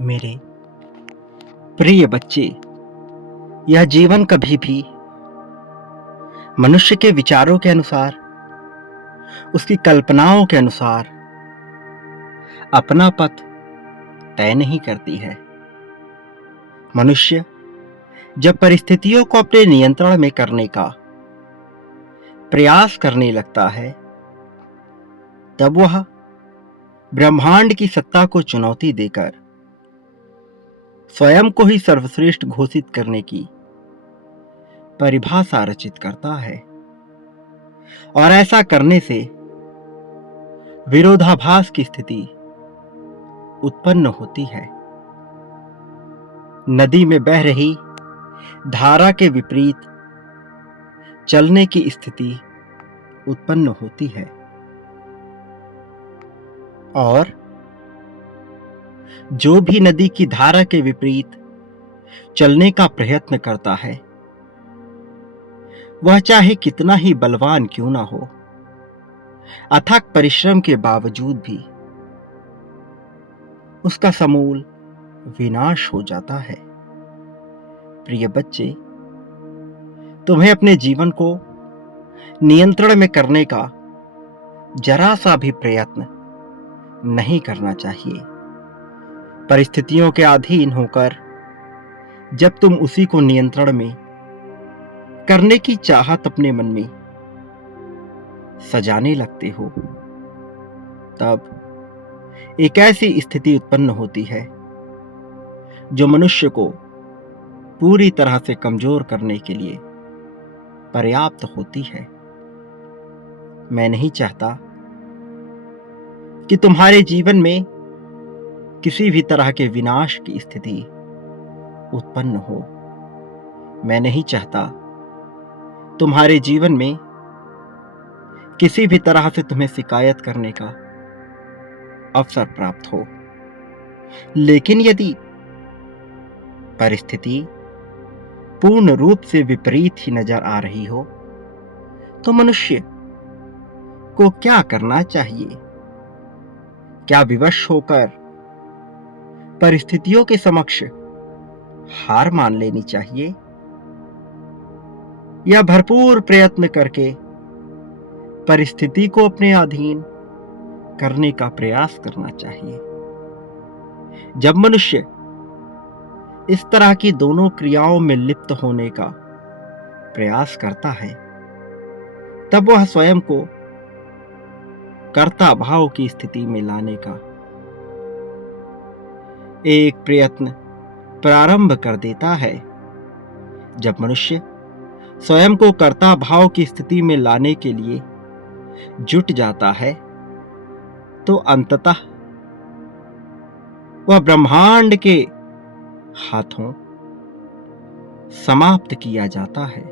मेरे प्रिय बच्चे, यह जीवन कभी भी मनुष्य के विचारों के अनुसार, उसकी कल्पनाओं के अनुसार अपना पथ तय नहीं करती है। मनुष्य जब परिस्थितियों को अपने नियंत्रण में करने का प्रयास करने लगता है, तब वह ब्रह्मांड की सत्ता को चुनौती देकर स्वयं को ही सर्वश्रेष्ठ घोषित करने की परिभाषा रचित करता है। और ऐसा करने से विरोधाभास की स्थिति उत्पन्न होती है। नदी में बह रही धारा के विपरीत चलने की स्थिति उत्पन्न होती है। और जो भी नदी की धारा के विपरीत चलने का प्रयत्न करता है, वह चाहे कितना ही बलवान क्यों ना हो, अथक परिश्रम के बावजूद भी उसका समूल विनाश हो जाता है। प्रिय बच्चे, तुम्हें अपने जीवन को नियंत्रण में करने का जरा सा भी प्रयत्न नहीं करना चाहिए। परिस्थितियों के अधीन होकर जब तुम उसी को नियंत्रण में करने की चाहत अपने मन में सजाने लगते हो, तब एक ऐसी स्थिति उत्पन्न होती है जो मनुष्य को पूरी तरह से कमजोर करने के लिए पर्याप्त होती है। मैं नहीं चाहता कि तुम्हारे जीवन में किसी भी तरह के विनाश की स्थिति उत्पन्न हो। मैं नहीं चाहता तुम्हारे जीवन में किसी भी तरह से तुम्हें शिकायत करने का अवसर प्राप्त हो। लेकिन यदि परिस्थिति पूर्ण रूप से विपरीत ही नजर आ रही हो, तो मनुष्य को क्या करना चाहिए? क्या विवश होकर परिस्थितियों के समक्ष हार मान लेनी चाहिए, या भरपूर प्रयत्न करके परिस्थिति को अपने अधीन करने का प्रयास करना चाहिए? जब मनुष्य इस तरह की दोनों क्रियाओं में लिप्त होने का प्रयास करता है, तब वह स्वयं को कर्ता भाव की स्थिति में लाने का एक प्रयत्न प्रारंभ कर देता है। जब मनुष्य स्वयं को कर्ता भाव की स्थिति में लाने के लिए जुट जाता है, तो अंततः वह ब्रह्मांड के हाथों समाप्त किया जाता है।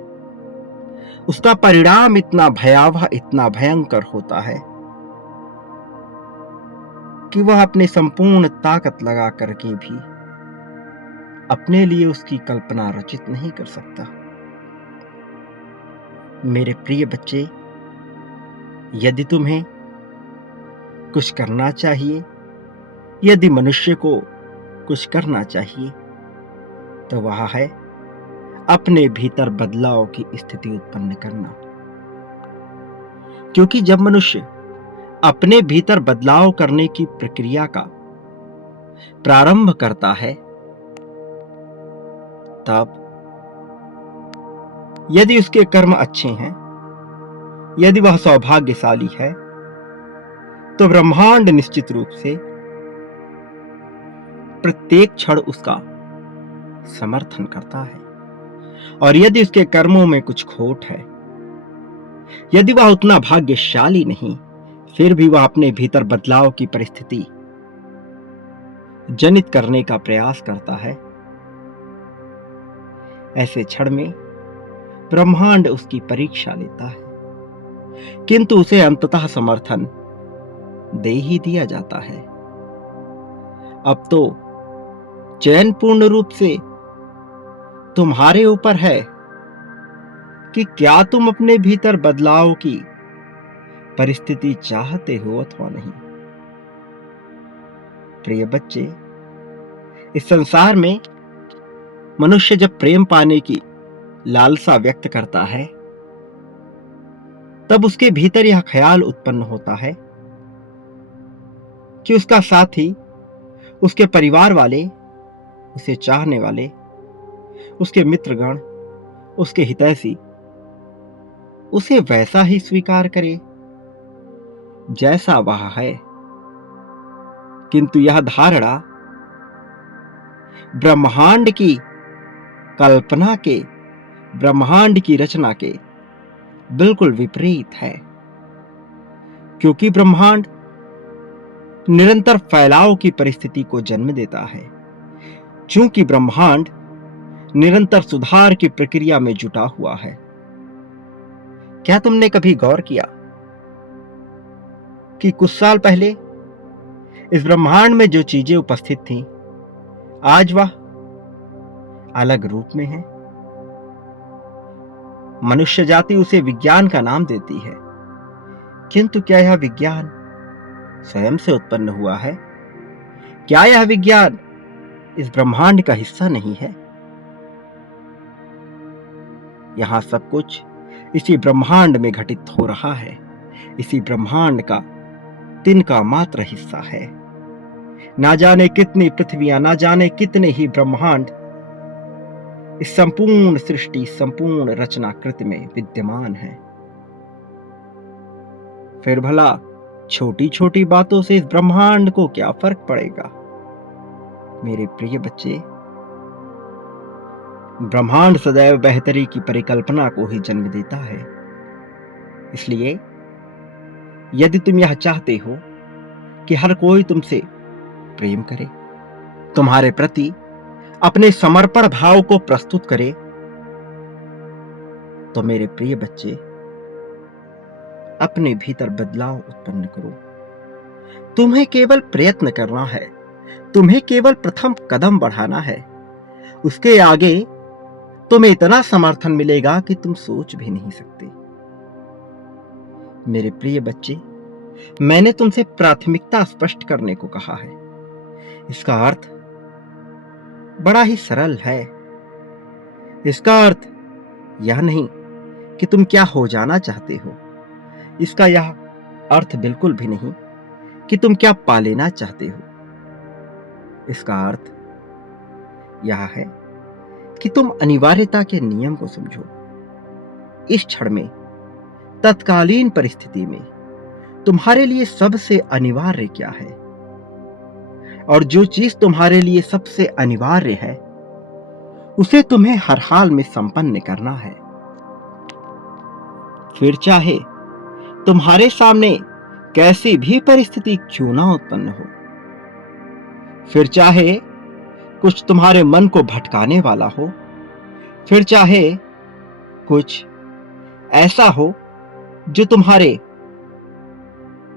उसका परिणाम इतना भयावह, इतना भयंकर होता है कि वह अपने संपूर्ण ताकत लगा करके भी अपने लिए उसकी कल्पना रचित नहीं कर सकता। मेरे प्रिय बच्चे, यदि तुम्हें कुछ करना चाहिए, यदि मनुष्य को कुछ करना चाहिए, तो वह है अपने भीतर बदलाव की स्थिति उत्पन्न करना। क्योंकि जब मनुष्य अपने भीतर बदलाव करने की प्रक्रिया का प्रारंभ करता है, तब यदि उसके कर्म अच्छे हैं, यदि वह सौभाग्यशाली है, तो ब्रह्मांड निश्चित रूप से प्रत्येक क्षण उसका समर्थन करता है। और यदि उसके कर्मों में कुछ खोट है, यदि वह उतना भाग्यशाली नहीं, फिर भी वह अपने भीतर बदलाव की परिस्थिति जनित करने का प्रयास करता है। ऐसे क्षण में ब्रह्मांड उसकी परीक्षा लेता है, किंतु उसे अंततः समर्थन दे ही दिया जाता है। अब तो चयन पूर्ण रूप से तुम्हारे ऊपर है कि क्या तुम अपने भीतर बदलाव की परिस्थिति चाहते हो अथवा नहीं। प्रिय बच्चे, इस संसार में मनुष्य जब प्रेम पाने की लालसा व्यक्त करता है, तब उसके भीतर यह ख्याल उत्पन्न होता है कि उसका साथी, उसके परिवार वाले, उसे चाहने वाले, उसके मित्रगण, उसके हितैषी उसे वैसा ही स्वीकार करे जैसा वह है। किंतु यह धारणा ब्रह्मांड की कल्पना के, ब्रह्मांड की रचना के बिल्कुल विपरीत है, क्योंकि ब्रह्मांड निरंतर फैलाव की परिस्थिति को जन्म देता है। चूंकि ब्रह्मांड निरंतर सुधार की प्रक्रिया में जुटा हुआ है। क्या तुमने कभी गौर किया कि कुछ साल पहले इस ब्रह्मांड में जो चीजें उपस्थित थीं, आज वह अलग रूप में है। मनुष्य जाति उसे विज्ञान का नाम देती है, किंतु क्या यह विज्ञान स्वयं से उत्पन्न हुआ है? क्या यह विज्ञान इस ब्रह्मांड का हिस्सा नहीं है? यहां सब कुछ इसी ब्रह्मांड में घटित हो रहा है। इसी ब्रह्मांड का तिनका मात्र हिस्सा है। ना जाने कितनी पृथ्वियां, ना जाने कितने ही ब्रह्मांड इस संपूर्ण सृष्टि, संपूर्ण रचनाकृति में विद्यमान है। फिर भला छोटी छोटी बातों से इस ब्रह्मांड को क्या फर्क पड़ेगा? मेरे प्रिय बच्चे, ब्रह्मांड सदैव बेहतरी की परिकल्पना को ही जन्म देता है। इसलिए यदि तुम यह चाहते हो कि हर कोई तुमसे प्रेम करे, तुम्हारे प्रति अपने समर्पण भाव को प्रस्तुत करे, तो मेरे प्रिय बच्चे, अपने भीतर बदलाव उत्पन्न करो। तुम्हें केवल प्रयत्न करना है, तुम्हें केवल प्रथम कदम बढ़ाना है। उसके आगे तुम्हें इतना समर्थन मिलेगा कि तुम सोच भी नहीं सकते। मेरे प्रिय बच्चे, मैंने तुमसे प्राथमिकता स्पष्ट करने को कहा है। इसका अर्थ बड़ा ही सरल है। इसका अर्थ यह नहीं कि तुम क्या हो जाना चाहते हो। इसका यह अर्थ बिल्कुल भी नहीं कि तुम क्या पा लेना चाहते हो। इसका अर्थ यह है कि तुम अनिवार्यता के नियम को समझो। इस क्षण में, तत्कालीन परिस्थिति में तुम्हारे लिए सबसे अनिवार्य क्या है? और जो चीज तुम्हारे लिए सबसे अनिवार्य है, उसे तुम्हें हर हाल में संपन्न करना है। फिर चाहे तुम्हारे सामने कैसी भी परिस्थिति क्यों ना उत्पन्न हो, फिर चाहे कुछ तुम्हारे मन को भटकाने वाला हो, फिर चाहे कुछ ऐसा हो जो तुम्हारे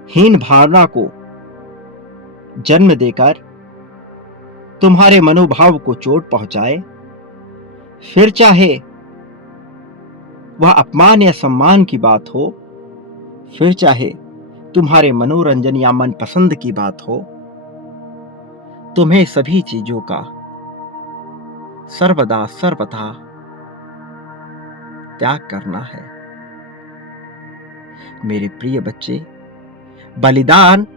हीन भावना को जन्म देकर तुम्हारे मनोभाव को चोट पहुंचाए, फिर चाहे वह अपमान या सम्मान की बात हो, फिर चाहे तुम्हारे मनोरंजन या मनपसंद की बात हो, तुम्हें सभी चीजों का सर्वदा सर्वथा त्याग करना है। मेरे प्रिय बच्चे, बलिदान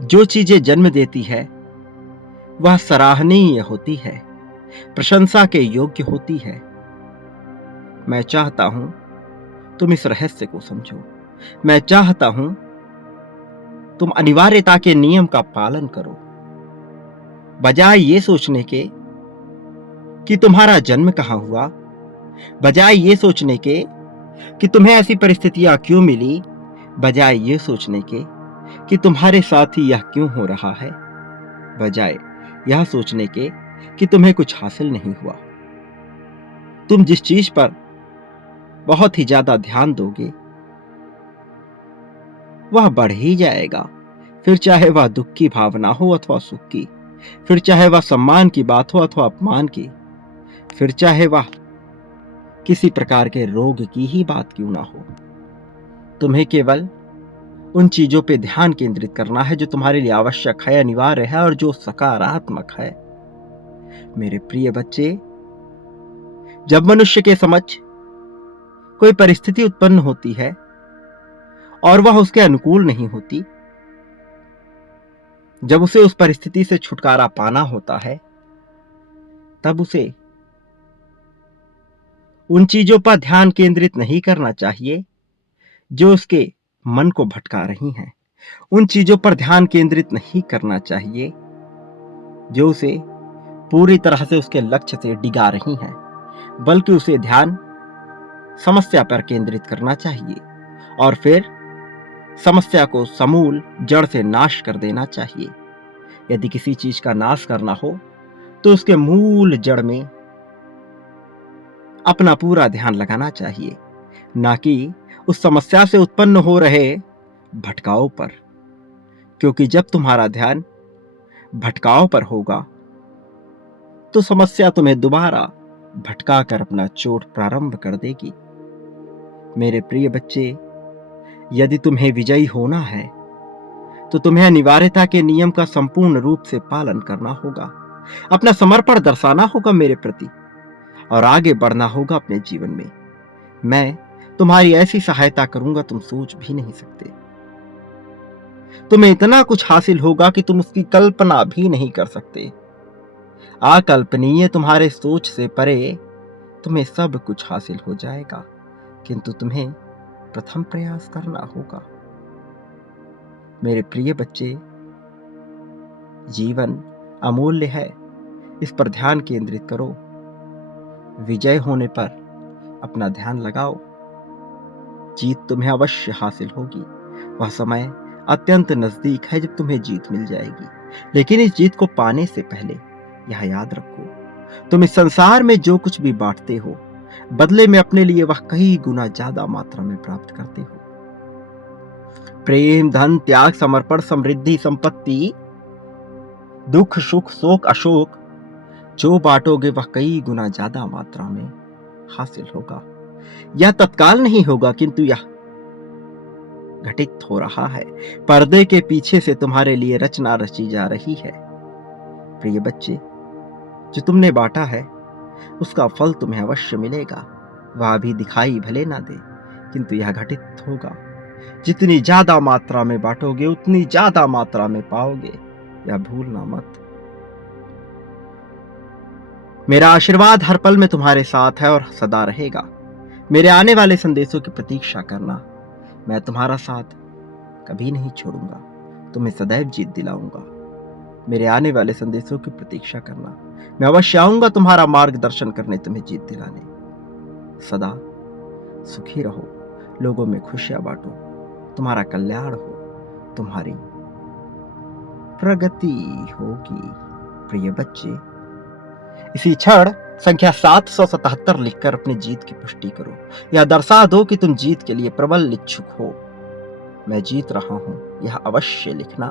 जो चीजें जन्म देती है, वह सराहनीय होती है, प्रशंसा के योग्य होती है। मैं चाहता हूं तुम इस रहस्य को समझो। मैं चाहता हूं तुम अनिवार्यता के नियम का पालन करो, बजाय ये सोचने के कि तुम्हारा जन्म कहां हुआ, बजाय ये सोचने के कि तुम्हें ऐसी परिस्थितियां क्यों मिली, बजाय ये सोचने के कि तुम्हारे साथ ही यह क्यों हो रहा है, बजाय यह सोचने के कि तुम्हें कुछ हासिल नहीं हुआ। तुम जिस चीज पर बहुत ही ज्यादा ध्यान दोगे, वह बढ़ ही जाएगा। फिर चाहे वह दुख की भावना हो अथवा सुख की, फिर चाहे वह सम्मान की बात हो अथवा अपमान की, फिर चाहे वह किसी प्रकार के रोग की ही बात क्यों ना हो, तुम्हें केवल उन चीजों पे ध्यान केंद्रित करना है जो तुम्हारे लिए आवश्यक है, अनिवार्य है और जो सकारात्मक है। मेरे प्रिय बच्चे, जब मनुष्य के समक्ष कोई परिस्थिति उत्पन्न होती है और वह उसके अनुकूल नहीं होती, जब उसे उस परिस्थिति से छुटकारा पाना होता है, तब उसे उन चीजों पर ध्यान केंद्रित नहीं करना चाहिए जो उसके मन को भटका रही हैं। उन चीजों पर ध्यान केंद्रित नहीं करना चाहिए जो उसे पूरी तरह से उसके लक्ष्य से डिगा रही हैं, बल्कि उसे ध्यान समस्या पर केंद्रित करना चाहिए और फिर समस्या को समूल जड़ से नाश कर देना चाहिए। यदि किसी चीज का नाश करना हो तो उसके मूल जड़ में अपना पूरा ध्यान लगाना चाहिए, ना कि उस समस्या से उत्पन्न हो रहे भटकाव पर। क्योंकि जब तुम्हारा ध्यान भटकाव पर होगा तो समस्या तुम्हें दोबारा भटका कर अपना चोट प्रारंभ कर देगी। मेरे प्रिय बच्चे, यदि तुम्हें विजयी होना है तो तुम्हें अनिवार्यता के नियम का संपूर्ण रूप से पालन करना होगा, अपना समर्पण दर्शाना होगा मेरे प्रति और आगे बढ़ना होगा अपने जीवन में। मैं तुम्हारी ऐसी सहायता करूंगा तुम सोच भी नहीं सकते। तुम्हें इतना कुछ हासिल होगा कि तुम उसकी कल्पना भी नहीं कर सकते। अकल्पनीय, तुम्हारे सोच से परे तुम्हें सब कुछ हासिल हो जाएगा, किंतु तुम्हें प्रथम प्रयास करना होगा। मेरे प्रिय बच्चे, जीवन अमूल्य है, इस पर ध्यान केंद्रित करो। विजय होने पर अपना ध्यान लगाओ। जीत तुम्हें अवश्य हासिल होगी। वह समय अत्यंत नजदीक है जब तुम्हें जीत मिल जाएगी। लेकिन इस जीत को पाने से पहले यह याद रखो, तुम इस संसार में जो कुछ भी बांटते हो, बदले में अपने लिए वह कई गुना ज्यादा मात्रा में प्राप्त करते हो। प्रेम, धन, त्याग, समर्पण, समृद्धि, संपत्ति, दुख, सुख, शोक, अशोक, जो बांटोगे वह कई गुना ज्यादा मात्रा में हासिल होगा। यह तत्काल नहीं होगा, किंतु यह घटित हो रहा है। पर्दे के पीछे से तुम्हारे लिए रचना रची जा रही है। प्रिय बच्चे, जो तुमने बांटा है उसका फल तुम्हें अवश्य मिलेगा। वह अभी दिखाई भले ना दे, किंतु यह घटित होगा। जितनी ज्यादा मात्रा में बांटोगे उतनी ज्यादा मात्रा में पाओगे, यह भूलना मत। मेरा आशीर्वाद हर पल में तुम्हारे साथ है और सदा रहेगा। मेरे आने वाले संदेशों की प्रतीक्षा करना। मैं तुम्हारा साथ कभी नहीं छोड़ूंगा, तुम्हें सदैव जीत दिलाऊंगा। मेरे आने वाले संदेशों की प्रतीक्षा करना। मैं अवश्य आऊंगा तुम्हारा मार्गदर्शन करने, तुम्हें जीत दिलाने। सदा सुखी रहो, लोगों में खुशियां बांटो, तुम्हारा कल्याण हो, तुम्हारी प्रगति होगी। प्रिय बच्चे, इसी क्षण संख्या 777 लिखकर अपनी जीत की पुष्टि करो। यह दर्शा दो कि तुम जीत के लिए प्रबल इच्छुक हो। मैं जीत रहा हूं, यह अवश्य लिखना।